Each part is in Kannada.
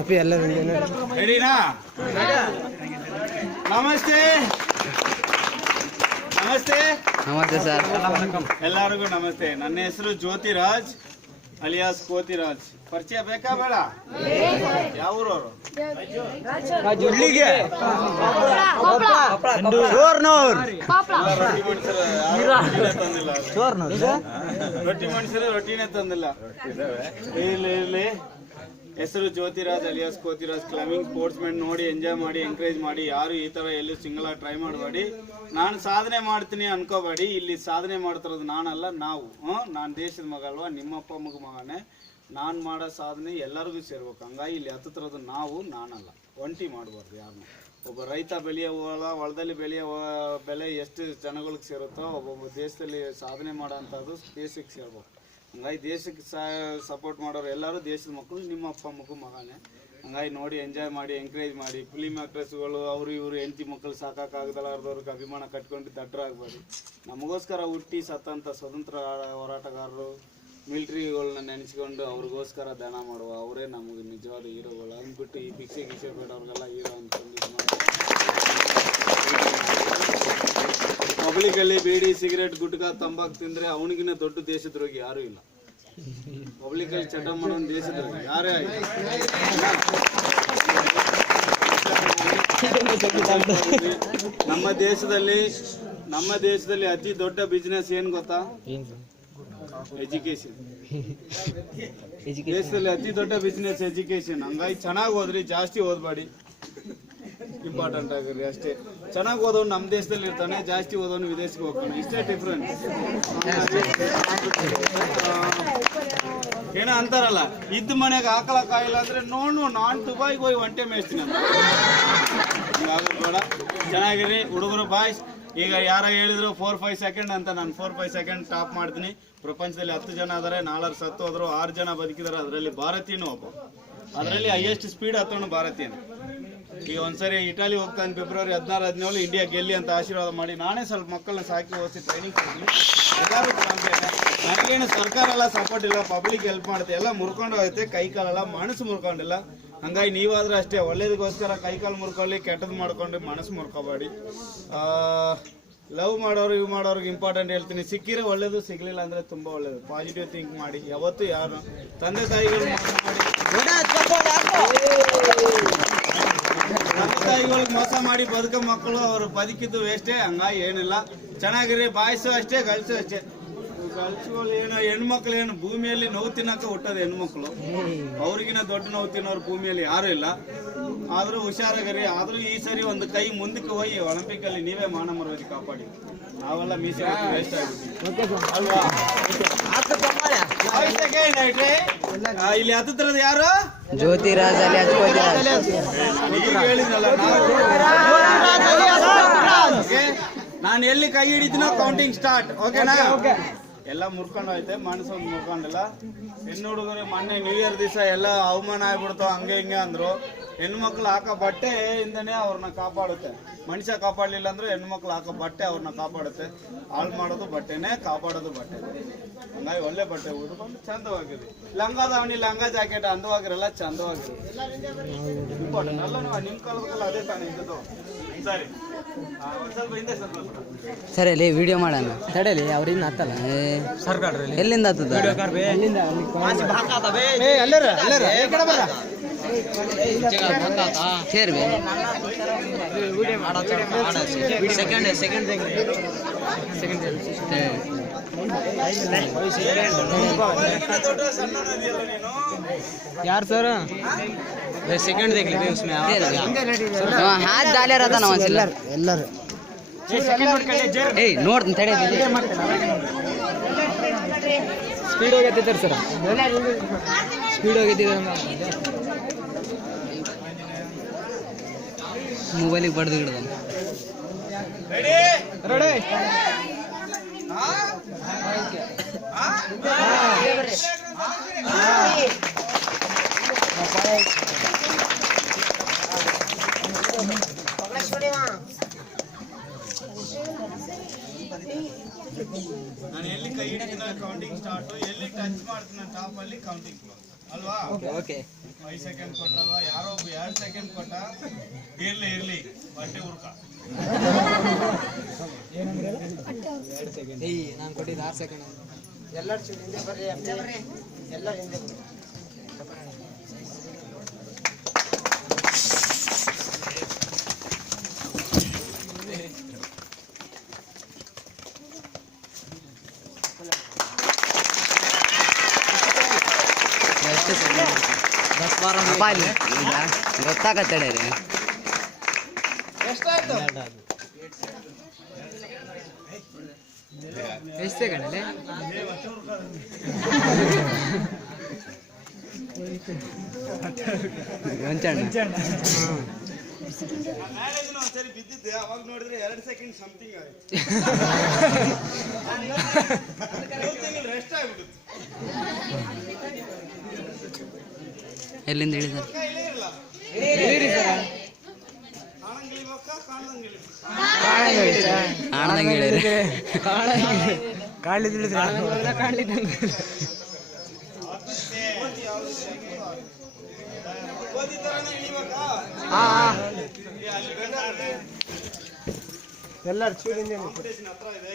ಅಪ್ಪಿ ಎಲ್ಲ ರೆಡಿನಾ? ನಮಸ್ತೆ ನಮಸ್ತೆ ನಮಸ್ತೆ ಸರ್. ಎಲ್ಲರಿಗೂ ನಮಸ್ತೆ. ನನ್ನ ಹೆಸರು ಜ್ಯೋತಿರಾಜ್ ಅಲಿಯಾಸ್ ಕೋತಿರಾಜ್. ಪರಿಚಯ ಬೇಕಾ ಬೇಡ? ಯಾವ ಊರವರು? ರೊಟ್ಟಿ ಮನುಷ್ಯರು ರೊಟ್ಟಿನೇ ತಂದಿಲ್ಲ. ಇಲ್ಲಿ ಹೆಸರು Jyothiraj alias Kothiraj. Climbing sports men. ನೋಡಿ, ಎಂಜಾಯ್ ಮಾಡಿ, ಎಂಕರೇಜ್ ಮಾಡಿ. ಯಾರು ಈ ತರ ಎಲ್ಲೂ ಸಿಂಗಲ್ ಆಗಿ ಟ್ರೈ ಮಾಡಬೇಡಿ. ನಾನು ಸಾಧನೆ ಮಾಡ್ತೀನಿ ಅನ್ಕೋಬೇಡಿ. ಇಲ್ಲಿ ಸಾಧನೆ ಮಾಡ್ತಿರೋದು ನಾನಲ್ಲ, ನಾವು. ನಾನು ದೇಶದ ಮಗ ಅಲ್ವಾ, ನಿಮ್ಮಪ್ಪ ಮಗನೇ. ನಾನು ಮಾಡೋ ಸಾಧನೆ ಎಲ್ಲರಿಗೂ ಸೇರ್ಬೇಕು. ಹಂಗಾಗಿ ಇಲ್ಲಿ ಹತ್ತಿರೋದು ನಾವು, ನಾನಲ್ಲ. ಒಂಟಿ ಮಾಡಬಾರ್ದು ಯಾರನ್ನು. ಒಬ್ಬ ರೈತ ಬೆಳೆಯೋ ಹೊಲದಲ್ಲಿ ಬೆಳೆಯೋ ಬೆಲೆ ಎಷ್ಟು ಜನಗಳಿಗೆ ಸೇರುತ್ತೋ, ಒಬ್ಬೊಬ್ಬ ದೇಶದಲ್ಲಿ ಸಾಧನೆ ಮಾಡೋ ಅಂಥದ್ದು ದೇಶಕ್ಕೆ ಸೇರ್ಬೇಕು. ಹಂಗಾಗಿ ದೇಶಕ್ಕೆ ಸಪೋರ್ಟ್ ಮಾಡೋರು ಎಲ್ಲರೂ ದೇಶದ ಮಕ್ಕಳು, ನಿಮ್ಮ ಅಪ್ಪ ಮಗನೇ. ಹಂಗಾಗಿ ನೋಡಿ, ಎಂಜಾಯ್ ಮಾಡಿ, ಎಂಕರೇಜ್ ಮಾಡಿ. ಫಿಲಿಮ್ ಆಕ್ಟ್ರೆಸ್ಗಳು ಅವರು ಇವರು ಹೆಂಡತಿ ಮಕ್ಕಳು ಸಾಕಾಗಲಾರ್ದವ್ರಿಗೆ ಅಭಿಮಾನ ಕಟ್ಕೊಂಡು ದಡ್ಡರಾಗಬೇಡಿ. ನಮಗೋಸ್ಕರ ಹುಟ್ಟಿ ಸತ್ತಂಥ ಸ್ವತಂತ್ರ ಹೋರಾಟಗಾರರು, ಮಿಲಿಟ್ರಿಗಳನ್ನ ನೆನೆಸ್ಕೊಂಡು ಅವ್ರಿಗೋಸ್ಕರ ದನ ಮಾಡುವ ಅವರೇ ನಮಗೆ ನಿಜವಾದ ಹೀರೋಗಳು. ಅಂದ್ಬಿಟ್ಟು ಈ ಭಿಕ್ಷೆ ಬೇಡವ್ರಿಗೆಲ್ಲ ಹೀರೋ ಅಂದ್ಕೊಂಡು ಇದು ಮಾಡಿ ಪಬ್ಲಿಕಲ್ಲಿ ಬೀಡಿ, ಸಿಗರೇಟ್, ಗುಟ್ಕಾ, ತಂಬಾಕು ತಿಂದರೆ ಅವನಿಗಿನ ದೊಡ್ಡ ದೇಶದ್ರೋಗಿ ಯಾರೂ ಇಲ್ಲ. ಪಬ್ಲಿಕಲ್ಲಿ ಚಟ ಮಾಡೋ ದೇಶದ್ರೋಗಿ ಯಾರೇ ಆಗಿಲ್ಲ. ನಮ್ಮ ದೇಶದಲ್ಲಿ ಅತಿ ದೊಡ್ಡ ಬಿಸ್ನೆಸ್ ಏನು ಗೊತ್ತಾ? ಎಜುಕೇಶನ್. ದೇಶದಲ್ಲಿ ಅತಿ ದೊಡ್ಡ ಬಿಸ್ನೆಸ್ ಎಜುಕೇಶನ್. ಹಂಗಾಗಿ ಚೆನ್ನಾಗಿ ಓದ್ರಿ, ಜಾಸ್ತಿ ಓದ್ಬೇಡಿ. ಇಂಪಾರ್ಟೆಂಟ್ ಆಗಿರ್ರಿ ಅಷ್ಟೇ. ಚೆನ್ನಾಗಿ ಓದೋನು ನಮ್ಮ ದೇಶದಲ್ಲಿ ಇರ್ತಾನೆ, ಜಾಸ್ತಿ ಓದೋನು ವಿದೇಶಕ್ಕೆ ಹೋಗ್ತಾನೆ. ಇಷ್ಟೇ ಡಿಫ್ರೆನ್ಸ್. ಏನೋ ಅಂತಾರಲ್ಲ, ಇದ್ದ ಮನೆಗೆ ಹಾಕಲಕ್ಕಾಗಿಲ್ಲ ಅಂದ್ರೆ ನೋಡು, ನಾನು ದುಬೈಗೆ ಹೋಗಿ ಒಂಟೆ ಮೇಯಿಸ್ತೀನಿ ಅಂತ. ಬೇಡ, ಚೆನ್ನಾಗಿರಿ ಹುಡುಗರು. ಬಾಯ್ಸ್ ಈಗ ಯಾರ ಹೇಳಿದ್ರು 4-5 ಸೆಕೆಂಡ್ ಅಂತ, ನಾನು 4-5 ಸೆಕೆಂಡ್ ಟಾಪ್ ಮಾಡ್ತೀನಿ. ಪ್ರಪಂಚದಲ್ಲಿ 10 ಜನ ಆದರೆ 4 ಸತ್ತು ಹೋದ್ರು, 6 ಜನ ಬದುಕಿದಾರೆ. ಅದರಲ್ಲಿ ಭಾರತೀಯನೂ ಒಬ್ಬ. ಅದರಲ್ಲಿ ಹೈಯೆಸ್ಟ್ ಸ್ಪೀಡ್ ಹತ್ತೋನು ಭಾರತೀಯನು. ಈಗ ಒಂದ್ಸರಿ ಇಟಾಲಿ ಹೋಗ್ತಾನೆ, ಫೆಬ್ರವರಿ 16-17 ಇಂಡಿಯಾ ಗೆಲ್ಲಿ ಅಂತ ಆಶೀರ್ವಾದ ಮಾಡಿ. ನಾನೇ ಸ್ವಲ್ಪ ಮಕ್ಕಳನ್ನ ಸಾಕಿ ಓದಿಸಿ ಟ್ರೈನಿಂಗ್ ಕೊಡ್ತೀನಿ. ಎಲ್ಲರೂ ನನಗೇನು ಸರ್ಕಾರ ಎಲ್ಲ ಸಪೋರ್ಟ್ ಇಲ್ಲ, ಪಬ್ಲಿಕ್ ಹೆಲ್ಪ್ ಮಾಡುತ್ತೆ. ಎಲ್ಲ ಮುರ್ಕೊಂಡು ಹೋಗುತ್ತೆ, ಕೈ ಕಾಲೆಲ್ಲ, ಮನಸ್ಸು ಮುರ್ಕೊಂಡಿಲ್ಲ. ಹಂಗಾಗಿ ನೀವಾದ್ರೂ ಅಷ್ಟೇ, ಒಳ್ಳೇದಕ್ಕೋಸ್ಕರ ಕೈಕಾಲು ಮುರ್ಕೊಳ್ಳಿ, ಕೆಟ್ಟದ್ದು ಮಾಡ್ಕೊಂಡು ಮನಸ್ಸು ಮುರ್ಕೋಬೇಡಿ. ಲವ್ ಮಾಡೋರು ಇವು ಮಾಡೋರಿಗೆ ಇಂಪಾರ್ಟೆಂಟ್ ಹೇಳ್ತೀನಿ. ಸಿಕ್ಕಿರೋ ಒಳ್ಳೇದು, ಸಿಗ್ಲಿಲ್ಲ ಅಂದ್ರೆ ತುಂಬಾ ಒಳ್ಳೇದು. ಪಾಸಿಟಿವ್ ಥಿಂಕ್ ಮಾಡಿ. ಯಾವತ್ತು ಯಾರು ತಂದೆ ತಾಯಿಗಳು ಮೋಸ ಮಾಡಿ ಬದುಕೋ ಮಕ್ಕಳು, ಅವರು ಬದುಕಿದ್ದು ವೇಸ್ಟೇ. ಹಂಗಾಗಿ ಏನಿಲ್ಲ, ಚೆನ್ನಾಗಿರಿ. ಬಾಯ್ಸು ಅಷ್ಟೇ, ಗರ್ಲ್ಸು ಅಷ್ಟೇ. ಗರ್ಲ್ಸ್ಗಳು ಏನು, ಹೆಣ್ಮಕ್ಳು ಏನು, ಭೂಮಿಯಲ್ಲಿ ನೋವು ತಿನ್ನಕ ಹುಟ್ಟೋದು ಹೆಣ್ಮಕ್ಳು. ಅವ್ರಿಗಿನ ದೊಡ್ಡ ನೋವು ತಿನ್ನೋರು ಭೂಮಿಯಲ್ಲಿ ಯಾರು ಇಲ್ಲ. ಆದ್ರೂ ಹುಷಾರಾಗಿರಿ. ಆದ್ರೂ ಈ ಸರಿ ಒಂದು ಕೈ ಮುಂದಕ್ಕೆ ಹೋಗಿ ಒಲಿಂಪಿಕ್ ಅಲ್ಲಿ ನೀವೇ ಮಾನ ಮರ್ಯಾದೆ ಕಾಪಾಡಿ. ನಾವೆಲ್ಲ ಮೀಸೆ ವೇಸ್ಟ್ ಆಗಿದ್ದೀವಿ ಅಲ್ವಾ? ಇಲ್ಲಿ ಹತ್ತಿರದ ಯಾರು? ಜ್ಯೋತಿರಾಜ್ ಅಲಿಯಾಸ್ ಕೋತಿರಾಜ್. ಹೇಳಿದ್ನಲ್ಲ, ನಾನು ಎಲ್ಲಿ ಕೈ ಹಿಡಿತೀನೋ ಕೌಂಟಿಂಗ್ ಸ್ಟಾರ್ಟ್. ಓಕೆನಾ? ಎಲ್ಲ ಮುರ್ಕೊಂಡು ಐತೆ, ಮನಸ್ಸು ಮುರ್ಕೊಂಡಿಲ್ಲ. ಹೆಣ್ಣು ಹುಡುಗರು ಮೊನ್ನೆ ನ್ಯೂ ಇಯರ್ ದಿವಸ ಎಲ್ಲ ಅವಮಾನ ಆಗ್ಬಿಡ್ತಾವ, ಹಂಗೆ ಹಿಂಗೆ ಅಂದ್ರು. ಹೆಣ್ಮಕ್ಳು ಹಾಕೋ ಬಟ್ಟೆಯಿಂದನೇ ಅವ್ರನ್ನ ಕಾಪಾಡುತ್ತೆ. ಮನುಷ್ಯ ಕಾಪಾಡಲಿಲ್ಲ ಅಂದ್ರೆ ಹೆಣ್ಮಕ್ಳು ಹಾಕೋ ಬಟ್ಟೆ ಅವ್ರನ್ನ ಕಾಪಾಡುತ್ತೆ. ಹಾಳು ಮಾಡೋದು ಬಟ್ಟೆನೇ, ಕಾಪಾಡೋದು ಬಟ್ಟೆ. ಹಂಗಾಗಿ ಒಳ್ಳೆ ಬಟ್ಟೆ ಉಡ್ಕೊಂಡು ಚಂದವಾಗಿರಿ. ಲಂಗ ದಾವಣಿ, ಲಂಗ ಜಾಕೆಟ್ ಅಂದವಾಗಿರಲ್ಲ, ಚಂದವಾಗಿರಿ. ಇಂಪಾರ್ಟೆಂಟ್ ಅಲ್ಲ. ನಿಮ್ಮ ಕಾಲದಲ್ಲ ಅದೇ ತಾನೇ ಇದ್ದದ್ದು. ಸರಿ, ಸ್ವಲ್ಪ ಹಿಂದೆ ಸರಿ ಅಲ್ಲಿ ವಿಡಿಯೋ ಮಾಡೋಣ. ತಡೆಯಲ್ಲಿ ಅವ್ರಿಂದ ಹತ್ತಲ್ಲ ಸರ್ಕಾರ ಎಲ್ಲಿಂದ ಹತ್ತದ? यार सर सेकंड देख लीजिए उसमें हाथ डाले रहता ना ಎಲ್ಲರೂ ಏಯ್ ನೋಡ್ತೀನಿ ತಡೆ. ಸ್ಪೀಡ್ ಹೋಗೈತೆ ಸರ್, ಸ್ಪೀಡ್ ಹೋಗೈತೆ. ಮೊಬೈಲಿಗೆ ಬಡ್ದು ಹಿಡ್ದಾನೆ. ರೆಡಿ ನಾನು ಎಲ್ಲಿ ಕೈ ಹಿಡಿದಿನ ಕೌಂಟಿಂಗ್ ಸ್ಟಾರ್ಟ್, ಎಲ್ಲಿ ಟಚ್ ಮಾಡ್ತೀನಿ ಟಾಪ್ ಅಲ್ಲಿ ಕೌಂಟಿಂಗ್ ಅಲ್ವಾ? ಓಕೆ 5 ಸೆಕೆಂಡ್ ಕೊಟ್ರಲ್ಲ, ಯಾರೋ ಒಬ್ಬ 2 ಸೆಕೆಂಡ್ ಕೊಟ್ಟ. ಇರ್ಲಿ ಬಟ್ಟೆ ಹುರ್ಕ. ನಾನು ಕೊಟ್ಟಿದ್ದು 6 ಸೆಕೆಂಡ್. ಎಲ್ಲರೂ ಹಿಂದೆ ಬರ್ರಿ, ಎಲ್ಲ ಹಿಂದೆ ಬರ್ರಿ. ಅಪ್ಪ ಅಲ್ಲಿ ಈಗ ಗೊತ್ತಾಗತ್ತಡೆ ರೀ. ಎಷ್ಟಾಯ್ತು? ಎಷ್ಟು ಸೆಕೆಂಡ್ ಅಲ್ಲಿ? ಮ್ಯಾರೇಜ್ನ ಒಂದ್ಸರಿ ಬಿದ್ದಿದ್ದೆ, ಅವಾಗ ನೋಡಿದ್ರೆ 2 ಸೆಕೆಂಡ್ ಸಮಥಿಂಗ್ ಆಯ್ತು. ರೆಸ್ಟ್ ಆಗ್ಬಿಡುತ್ತೆ. ಎಲ್ಲಿಂದ ಹೇಳಿದಾರೆ? ಇಲ್ಲೇ ಇರಲ್ಲ. ಕಾಣ್ದಂಗೆ ಹೇಳಿರಿ. ಎಲ್ಲರೂ ಚೂಡಿಂದ ಹತ್ರ ಇದೆ,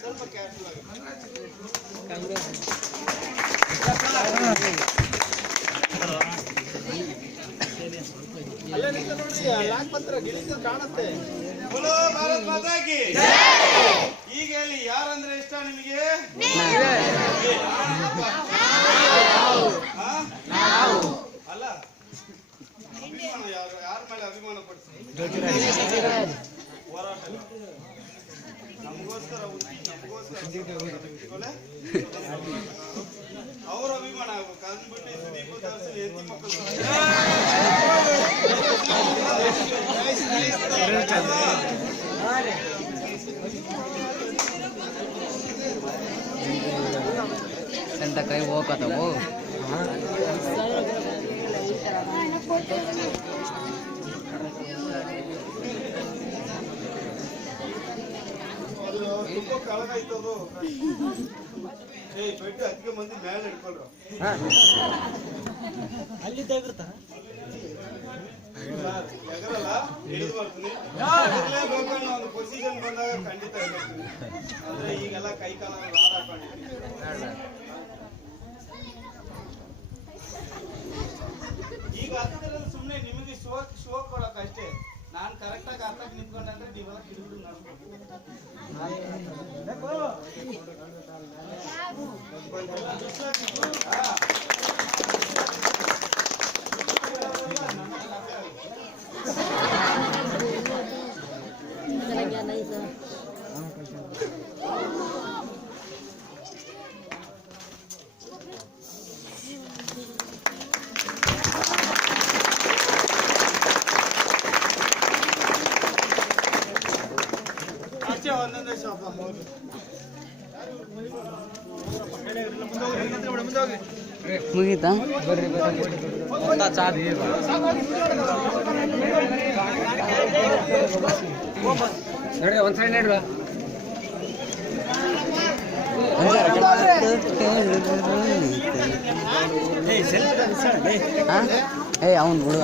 ಸ್ವಲ್ಪ ಕ್ಯಾಶುವಲ್ ಕಾಣುತ್ತೆ. ಬೋಲೋ ಭಾರತ್ ಮಾತಾ ಕಿ ಈಗ ಹೇಳಿ, ಯಾರಂದ್ರೆ ಇಷ್ಟ ನಿಮಗೆ? ಅಲ್ಲ, ಅಭಿಮಾನ ಯಾರ ಮೇಲೆ ಅಭಿಮಾನ ಪಡಿಸಿ ಹೋರಾಟ ನಮಗೋಸ್ಕರ ಅವ್ರ ಅಭಿಮಾನ ಆಗ್ಬೇಕು. ಅಂದ್ಬಿಟ್ಟು ಸುದೀಪ್ ತೋರಿಸಿ ಹೆಂಡತಿ ಮಕ್ಕಳು ಎಂತ ಕೈ ಹೋಗತ್ತವು. ತುಂಬ ಕೆಳಗಾಯ್ತು ಅದು. ಬೆಟ್ಟು ಅದಕ್ಕೆ ಮಂದಿ ಮೇಲೆ ಹಿಡ್ಕೊಳ್ರು. ಎಗರಲ್ಲ, ಹಿಡಿದು ಬರ್ತೀನಿ. ಇರ್ಲೇಬೇಕು ಅನ್ನೋ ಒಂದು ಪೊಸಿಷನ್ ಬಂದಾಗ ಖಂಡಿತ ಇರ್ತೀನಿ. ಅಂದ್ರೆ ಈಗೆಲ್ಲ ಕೈ ಕಾಲ ರಾಡ್ ಹಾಕೊಂಡಿದ್ದೀನಿ. ಈಗ ಹತ್ತರಲ್ಲಿ ಸುಮ್ಮನೆ ನಿಮಗೆ ಶೋ ಕೊಡಕ್ ಅಷ್ಟೇ. ನಾನು ಕರೆಕ್ಟಾಗಿ ಅರ್ಥಕ್ಕೆ ನಿಂತ್ಕೊಂಡ್ರೆ ನೀವೆಲ್ಲ ಹಿಡಿದು ನಡ್ಕೊಂಡು ಒಂದೊಂದೇ ಶಾಪ ಮುಗೀತಾ? ನೋಡ್ರಿ ಒಂದ್ ಸೈಡ್ ನೋಡ್ರಿ. ಅವನು ಬಿಡುವ.